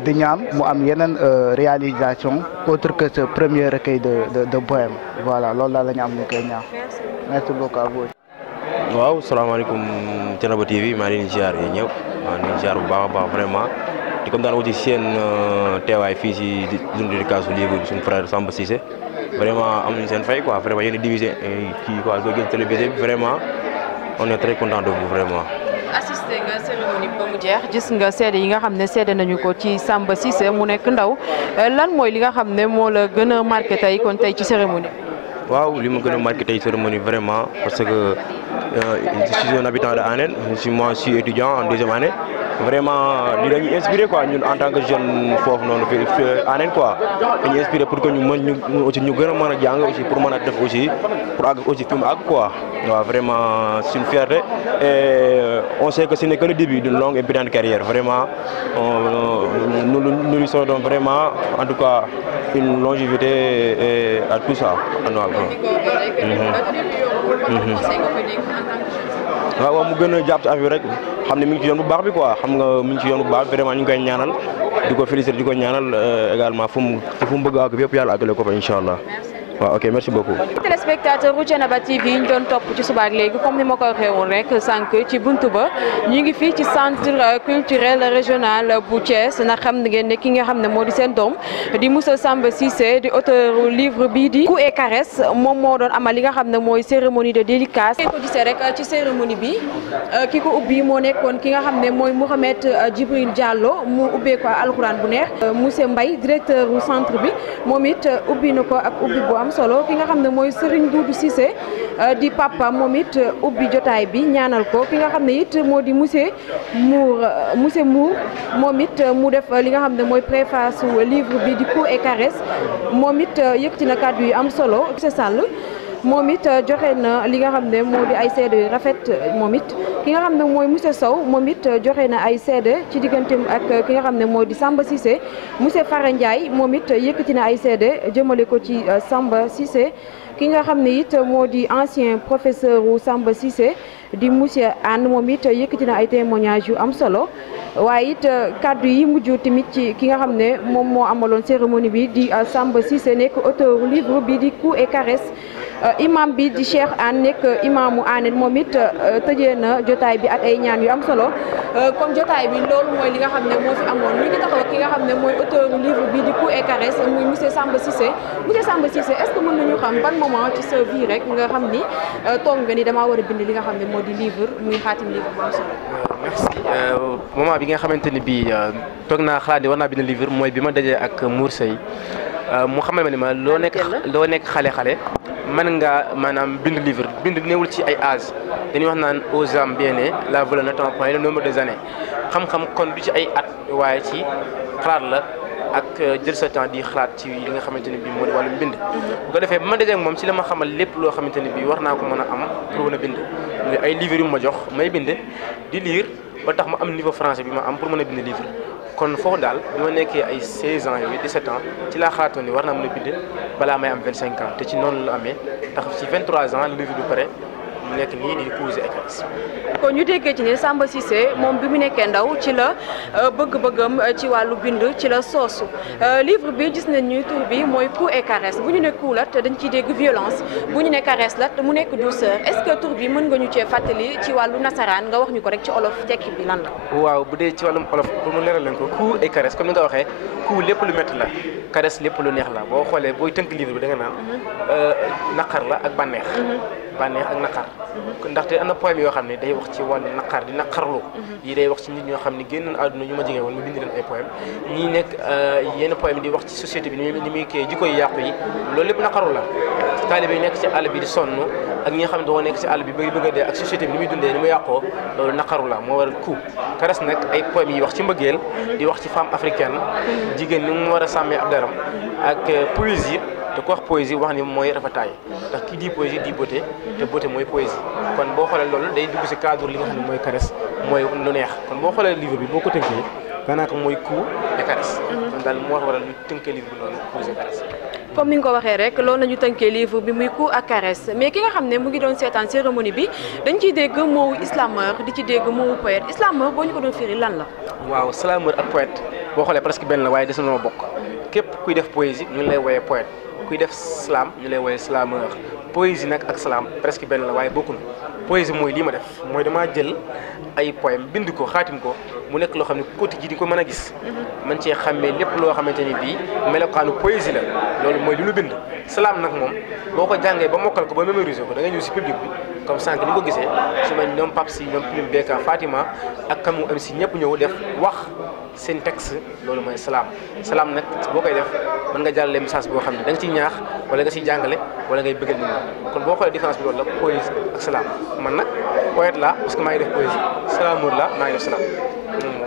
di ñaan mu am yeneen réalisation autre que ce premier recueil de poème voilà loolu daal la ñu am ñu koy ñaan merci beaucoup à vous. waaw salaamaaleykum Thiénaba TV maa ngi leen di ziar yéen ñëpp maa ngi leen di ziar bu baax a baax vraiment di comme daan aussi seen teewaay fii si journée dédicace su livre bi suñu frère Samba Cissé vraiment am nañu seen fay quoi vraiment yéen a divisé kii quoi soo gën télévisé bi vraiment on est très content de vous vraiment. assisté nga cérémonie ba mu jeex gis nga seede yi nga xam ne seede nañu ko ci Samba Cissé mu nekk ndaw lan mooy li nga xam ne moo la gën a marqué tey kon tey ci cérémonie. waaw li ma gën a marqué tey cérémonie vraiment parce que je suis un habitant de Hanène moi je suis étudiant en deuxième année vraiment li dañuy inspiré quoi ñun en tant que jeune foofu noonu fii Hanène quoi dañuy inspiré pour que ñu mën ñu aussi ñu gën a mën a jàng aussi pour mën a def aussi pour àgg aussi fi mu àgg quoi waaw vraiment c'est une fierté et on sait que ce n'est que le début d'une longue et brillante carrière vraiment nous lui souhaitons vraiment en tout cas une longévité et à tout ça. waaw mu gën a jàpp ci affaire rek xam ne mi ngi ci yoon bu baax bi quoi xam nga mi ngi ci yoon bu baax vraiment ñu ngi koy ñaanal di ko féliciter di ko ñaanal également fu mu bëgg a àgg yëpp yàlla àggale ko fa incha allah waaw ok merci beaucoup. téléspectateur u Thiénaba TV yi ñu doon topp ci suba ak léegi comme ni ma ko waxee woon rek sànq ci buntu ba ñu ngi fii ci centre culturel régional bu Thiès na xam ngeen ne ki nga xam ne moo di seen doom di Moussa Samba Cissé di auteur livre bii di Coups et Caresses moom moo doon amal li nga xam ne mooy cérémonie de dédicace. ngeen ko gisee rek ci cérémonie bi ki ko ubbi moo nekkoon ki nga xam ne mooy Mouhamed Djibril Diallo mu ubbee ko alxuraan bu neex monsieur Mbaye directeur du centre bi moom it ubbi na ko ak ubbi bu am solo ki nga xam ne mooy Serigne Doudou Cissé di papa moom it ubbi jotaay bi ñaanal ko ki nga xam ne it moo di monsieur Mour moom it mu def li nga xam ne mooy préface livre bi di Coups et Caresses moom it yëkkati na kàddu yu am solo monsieur Sall moom it joxe na li nga xam ne moo di ay seede yu rafet moom it ki nga xam ne mooy monsieur Sow moom it joxe na ay seede ci digganteem ak ki nga xam ne moo di Samba Cissé monsieur Fara Ndiaye moom it yëkkati na ay seede jëmale ko ci Samba Cissé ki nga xam ne it moo di ancien professeur wu Samba Cissé di monsieur Anne moom it yëkkati na ay témoignages yu am solo waaye it kaddu yi mujj tamit ci ki nga xam ne moom moo amaloon cérémonie bi di Samba Cissé nekk auteur livre bi di Coups et Caresses imam bi di Cheikh Anne nekk imaamu Anne moom it tëjee na jotaay bi ak ay ñaan yu am solo comme jotaay bi loolu mooy li nga xam ne moo fi amoon ñu ngi taxaw ki nga xam ne mooy auteur livre bi di Coups et Caresses muy monsieur Samba Cissé est-ce que mën nañu xam ban moment ci sa vie rek nga xam ni toog nga ni damaa war a bind li nga xam ne moo di livre muy xaatim livre bu am solo. merci moment bi nga xamante ni bii toog naa xalaat ni war naa bind livre mooy bi ma dajee ak Mour Seye mu xamal ma ni ma loo nekk xale mën nga maanaam bind livre bind néewul ci ay âge dañuy wax naan aux âmes bien nées la valeur n'attend point le nombre des années xam-xam kon du ci ay at waaye ci xalaat la ak jël sa temps di xalaat ci li nga xamante ni bii moo di wàllum bind. bu ko defee ba ma dajee ak moom ci la ma xamal lépp loo xamante ni bii war naa ko mën a am pour mën a bind muy ay livres yu ma jox may bind di lire ba tax ma am niveau français bi ma am pour mën a bind livre. kon foofu daal bi ma nekkee ay 16 ans yooyu 17 ans ci laa xalaatoon ni war naa mën a bind balaa may am 25 ans te ci noonu la amee tax ci 23 ans livre bi pare mu nekk nii di Coups et Caresses. kon ñu déggee ci ne Samba Cissé moom bi mu nekkee ndaw ci la bëgg-bëggam ci wàllu bind ci la soosu livre bi gis nañ ñu tur bi mooy Coups et Caresses bu ñu ne coup la dañ ciy dégg violence bu ñu ne caresse la mu nekk douceur est-ce que tur bi mën nga ñu cee fàttali ci wàllu nasaraan nga wax ñu ko rek ci olof tekki bi lan la. waaw bu dee ci wàllum olof pour mu leeral leen ko Coups et Caresses comme ni nga waxee coup lépp lu métti la caresse lépp lu neex la boo xoolee booy tënk livre bi da nga naan naqar la ak bànneex. bànneex ak naqar ndaxte am na poème yoo xam ne day wax ci wàllu naqar di naqarlu yi day wax ci nit ñoo xam ne génn àdduna ñu ma jege woon mu bind leen ay poème ñii nekk yenn poème di wax ci société bi ni muy kii jikko yi yàqu yi loolu lépp naqaru la taalibe yi nekk ci àll bi di sonn ak ñi nga xam ne doo nekk ci àll bi bëgg a dee ak société bi ni muy dundee ni mu yàqoo loolu naqaru la moo waral Coups. Caresses nag ay poème yi wax ci mbëggeel di wax ci femme africaine jigéen ni mu war a sàmmee ab daram ak poésie te ku wax poésie wax ni mooy rafetaay ndax ki di poésie di beauté te beauté mooy poésie kon boo xoolee loolu day dugg ci cadre li nga xam ne mooy Caresses mooy lu neex kon boo xoolee livre bi boo ko tënkee daanaka mooy Coups et Caresses kon daal moo waral ñu tënkee livre bi noonu Coups et Caresses. comme ni nga ko waxee rek loolu nañu tënkee livre bi muy Coups et Caresses mais ki nga xam ne mu ngi doon seetaan cérémonie bi dañ ciy dégg moowu islameur di ci dégg moowu poète islameur boo ñu ko doon firi lan la. waaw slameur ak poète boo xoolee presque benn la waaye des na bokk képp kuy def poésie ñu lay woowee poète kuy def slam ñu lay woowee slameur poésie nag ak slam presque benn la waaye bokkul poésie mooy lii ma def mooy damaa jël ay poème bind ko xaatim ko mu nekk loo xam ne côté ji di ko mën a gis man cee xàmmee lépp loo xamante ni bii melokaanu poésie la loolu mooy li lu bind slam nag moom boo ko jàngee ba mokkal ko ba mémoriser ko da nga ñëw si public bi comme sànq ni ko gisee su ma ñoom Pape Si ñoom Plume Beka Fatima ak Kamou MC ñëpp ñëw def wax seen texte loolu mooy salaam nag boo koy def mën nga jàllale message boo xam ne da nga ciy ñaax wala nga ciy jàngale wala ngay bëggal nit ñi kon boo xoolee différence bi loolu la poésie ak salaam man nag poète la parce que maa ngi def poésie salaameur la maa ngi def salaam.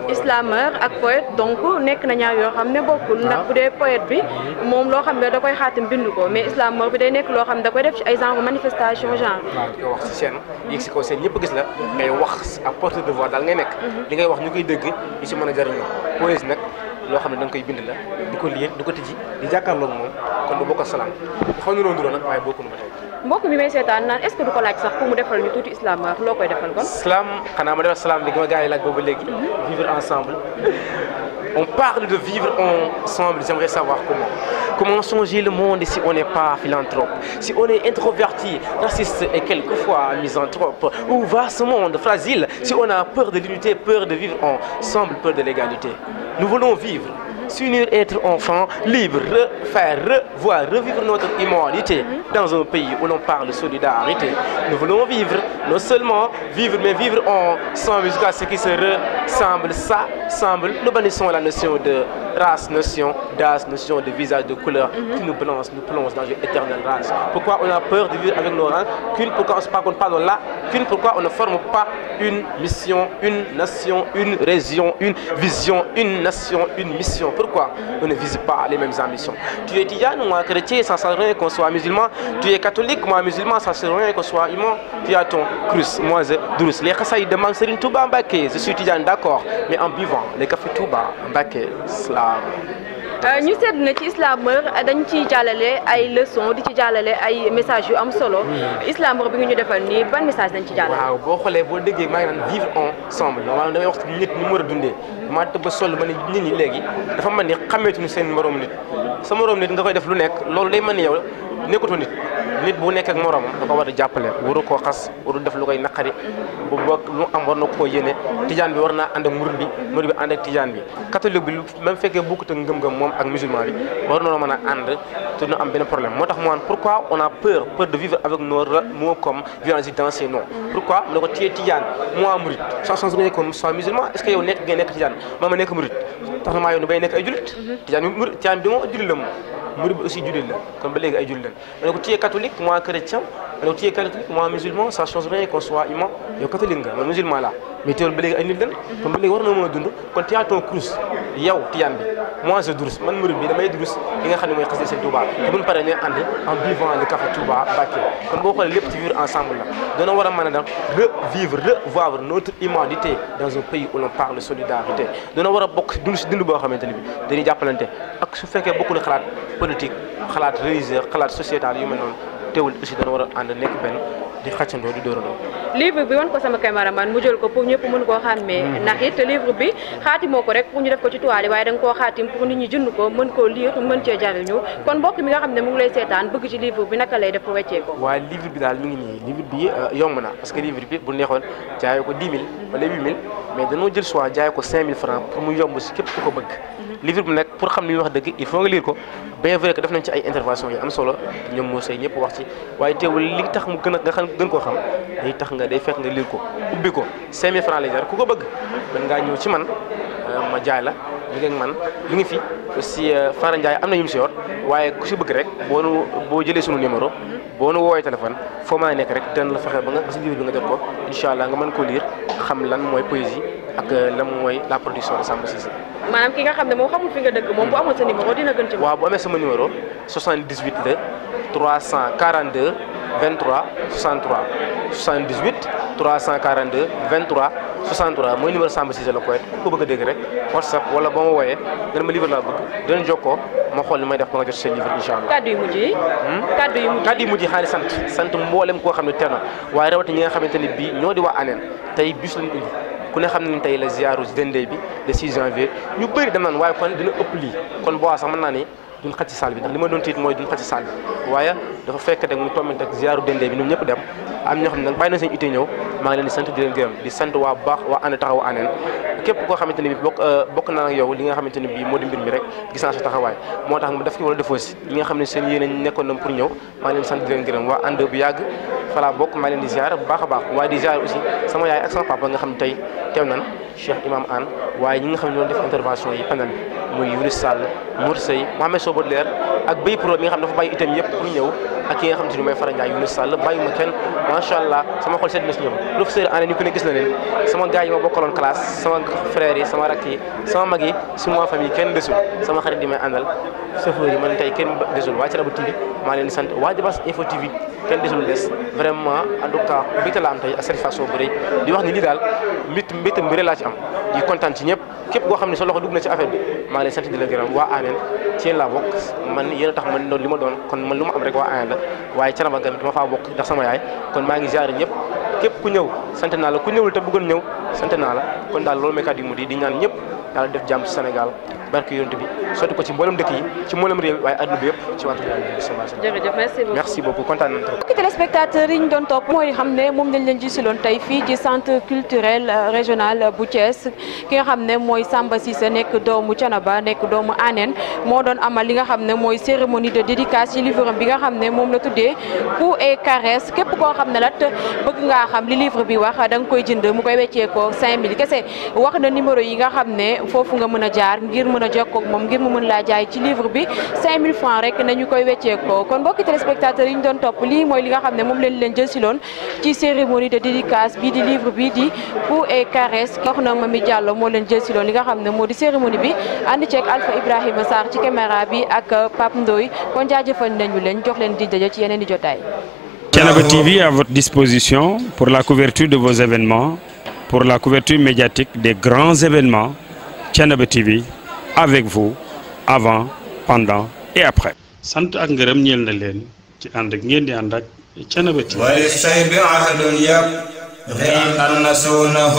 islameur ak poète donc nekk na ñaar yoo xam ne bokkul ndax bu dee poète bi moom loo xam ne da koy xaatim bind ko mais islameur bi day nekk loo xam ne da koy def ci ay genre manifestation genre. waaw di ko wax ci scène yéeg si kaw scène ñëpp gis la ngay wax à porte de voix daal ngay nekk li ngay wax ñu koy dégg ñu si mën a jariñoo poésie nag loo xam ne da nga koy bind la di ko lire di ko tijji di jàkkaarloog moom kon bu bokk salaam xaw ñu loo nduroo nag waaye bokkuñu ba tey mbokk mi may seetaan naan est-ce que du ko laaj sax pour mu defal ñu tuuti islam loo koy defal kon. islam xanaa ma defal salaam bi ma gars yi laaj boobu léegi. vivre ensemble. On parle de vivre ensemble, j'aimerais savoir comment changer le monde si on n'est pas philanthrope, si on est introverti, raciste et quelquefois misanthrope. Où va ce monde fragile si on a peur de l'unité, peur de vivre ensemble, peur de l'égalité? Nous voulons vivre, s'unir, être enfant, libre, refaire, revoir, revivre notre humanité dans un pays où l'on parle de solidarité. Nous voulons vivre, non seulement vivre, mais vivre ensemble jusqu'à ce qui se ressemble, ça semble. Nous bannissons la notion de race, notion d'âge, notion de visage, de couleur qui nous plonge dans une éternelle race. Pourquoi on a peur de vivre avec nos rangs? Pourquoi on se parle là? Pourquoi on ne forme pas une mission, une nation, une région, une vision, une nation, une mission? Pourquoi on ne vise pas les mêmes ambitions? Tu es tidiane, moi chrétien, ça ne sert à rien qu'on soit musulman. Tu es catholique, moi musulman, ça ne sert à rien qu'on soit humain. Tu as ton crus, moi je drous. Les Khassaïs demandent Serigne Touba Mbacké, je suis tidiane, d'accord, mais en buvant les cafés Touba Mbacké, slam. ñu seet na ci islameur dañ ciy jàllale ay leçons di ci jàllale ay messages yu am solo. islameur bi nga ñu defal nii ban message dañ ci jàllale. waaw boo xoolee boo déggee maa ngi naan vivre ensemble maanaam damay wax nit ñi mu war a dundee maa tëb ba sol ma ne nit ñi léegi dafa mel ni xameetuñu seen morom nit sa morom nit nga koy def lu nekk loolu day mel ni yow nekkatoo nit bu nekk ak moromam da ko war a jàppale waru koo xas waru def lu koy naqari bu boog lu am war na koo yéene tijaan bi war naa ànd ak murid bi ànd ak tijaan bi catholique bi même fekkee bokkut ak ngëm-ngëm moom ak musulman bi war na mën a ànd te nu am benn problème moo tax mu naan pourquoi on a peur de vivre avec nos mots comme violence dans ses noms pourquoi mu ne ko téye tijaan moi murid chanson su nga nekk soit musulman est-ce que yow nekk ngay nekk tijaan ma nekk murid tax na maa yow ni bay nekk ay julit tijaan bi moo julit la moom murid bi aussi jullit la kon ba léegi ay jullit la ma ne ko tu es catholique moi chrétien ma ne ko tu es catholique moi musulman ça change rien qu'on soit imam yow catholique nga man musulman la mais teewul ba léegi ay nit lan kon ba léegi war na mën a dund kon tu as ton crous yow tiyaan bi moi je durus man murid bi damay durus li nga xam ne mooy xasida Sëñ Touba te buñ paree ñooy ànd en buvant le café Touba Mbacké kon boo xoolee lépp ci vivre ensemble la dana war a mën a def revivre revoir notre humanité dans un pays où l'on parle de solidarité dana war a bokk dund si dund boo xamante ne bi dañuy jàppalante ak su fekkee bokku na xalaat politique xalaat religieux xalaat sociétal yu mel noonu teewul aussi dana war a ànd nekk benn di xàccandoo di dóorandoo. livre bi wan ko sama caméraman mu jël ko pour ñëpp mën koo xàmmee ndax it livre bi xaatimoo ko rek pour ñu def ko ci toile waaye da nga koo xaatim pour nit ñi jënd ko mën koo lire mën cee jariñu kon mbokk mi nga xam ne mu ngi lay seetaan bëgg ci livre bi naka lay def pour weccee ko. waaye livre bi daal mi ngi nii livre bi yomb na parce que livre bi bu neexoon jaayee ko 10 000 wala 8 000 mais dañoo jël choix jaayee ko 5 000 francs pour mu yomb si képp ku ko bëgg. livre bi nag pour xam li ñuy wax dëgg il faut nga lire ko bien vrai que def nañ ci ay intervention yu am solo ñoom moo say ñëpp wax ci waaye teewul li tax mu gën a nga xam gën koo xam day tax nga day fekk nga lire ko ubbi ko 5 000 francs lay jar ku ko bëgg mën ngaa ñëw ci man ma jaay la li ngeen man mi ngi fi aussi Fara Ndiaye am na ñu mu si yor waaye ku si bëgg rek boo jëlee sunu numéro boo nu woowee téléphone foo mën a nekk rek dana la fexe ba nga si livre bi nga jot ko incha allah nga mën koo lire xam lan mooy poésie ak lan mooy la production de Samba Cissé. maanaam ki nga xam ne moom xamul fi nga dëkk moom bu amoon sa numéro dina gën ci. waaw bu amee sama numéro 78 la 342 23 63 78 342 23 63 mooy numéro Samba Cissé la koy ku ko bëgg a dégg rek WhatsApp wala boo ma wooyee nga ne ma livre laa bëgg dinañ jokkoo ma xool li may def ba nga jot seen livre incha allah. kaddu yu mujj yi. kaddu yu mujj yi xaalis sant mboolem koo xam ne teer na waaye rawatina ñi nga xamante ne bii ñoo di waa ANEN tey bis lañu indi ku ne xam ne tey la ziaru Dendey bi le 6 janvier ñu bëri dem naan waaye kon dina ëpp lii kon boo sax mën naa ne duñ xaj ci salle bi ndax li ma doon tiit mooy duñ xaj ci salle bi waaye dafa fekk rek mu tombé ak ziaru Dendey bi ñoom ñëpp dem am ñoo xam ne nag bàyyi na seen ité ñëw maa ngi leen di sant di leen gërëm di sant waa bu baax waa ànd taxawu ANEN képp koo xamante ne bi bokk naa ak yow li nga xamante ne bii moo di mbir mi rek gis naa sa taxawaay moo tax mu def ki wala defoo si ñi nga xam ne seen yéene nekkoon na pour ñëw maa ngi leen di sant di leen gërëm waa ànd bu yàgg fala bokk maa leen di ziar bu baax a baax waaye di ziar aussi sama yaay ak sama papa nga xam ne tey teew nan Cheikh Imam Anne waaye ñi nga xam ne ñoo def intervention yi panel bi muy Younus Sall Mour Sey Mohamed Sow Baudelaire ak Bay Pro mi nga xam ne dafa bàyyi itam yëpp pour ñëw ak ki nga xam ne mooy Fara Ndiaye Younus Sall bàyyi ma kenn macha allah sama xol seet na si ñoom professeur ANEN ñu ko ne gis na leen sama gars yi ma bokkaloon classe sama frères yi sama rakk yi sama mag yi suma famille kenn desul sama xarit yi may àndal chauffeur yi man tey kenn desul waa Thiénaba TV maa leen di sant waa Diobass Info TV kenn desul des vraiment en tout cas mbégte la am tey ak satisfaction bu rëy di wax ni lii daal mbir laa ci am di kontaan ci ñëpp képp koo xam ne sa loxo dugg na ci affaire bi maa leen sant di leen gërëm waa Anen ci yéen laa bokk man yéen a tax man doon li ma doon kon man lu ma am rek waa Anen la waaye Thiénaba tamit dama faa bokk ndax sama yaay kon maa ngi ziare ñëpp képp ku ñëw sant naa la ku ñëwul te bëggoon ñëw sant naa la kon daal loolu mooy kàddu yu mu di ñaan ñëpp yàlla def jàmm ci Sénégal barke yonent bi sotti ko ci mboolem dëkk yi ci mboolem réew waaye adduna bi yëpp ci wàllu jërëjëf merci beaucoup kontaan nañ trop. mbokki téléspectateurs yi ñu doon topp mooy xam ne moom lañ leen gisiloon tey fii ci centre culturel régional bu Thiès ki nga xam ne mooy Samba Cissé nekk doomu Thiénaba nekk doomu Anen moo doon amal li nga xam ne mooy cérémonie de dédicace ci livre bi nga xam ne moom la tuddee Coups et Caresses képp koo xam ne lat bëgg ngaa xam li livre bi wax da nga koy jënd mu koy weccee ko 5000 kese wax na numéro yi nga xam ne foofu nga mën a jaar ngir mën a jokkoo ak moom ngir mu mën laa jaay ci livre bi 5000 francs rek nañu koy weccee ko kon mbokki téléspectateurs yi ñu doon topp lii mooy li nga xam ne moom leen jël si loon ci cérémonie de dédicace bii di livre bi di Coups et Caresses wax na Mami Diallo moo leen jël si loon li nga xam ne moo di cérémonie bi ànd ceeg Alpha Ibrahima Sarr ci caméra bi ak Pape Ndoye kon jaajëfal nañu leen jox leen di daje ci yeneen di jotaay. Thiénaba TV à votre disposition pour la couverture de vos événements, pour la couverture médiatique des grands événements. Thiénaba TV avec vous avant, pendant et après. sant ak ngërëm ñeel na leen ci ànd ak ngeen di ànd ak Thiénaba TV. وللشيب عهد يبغي أن نسونه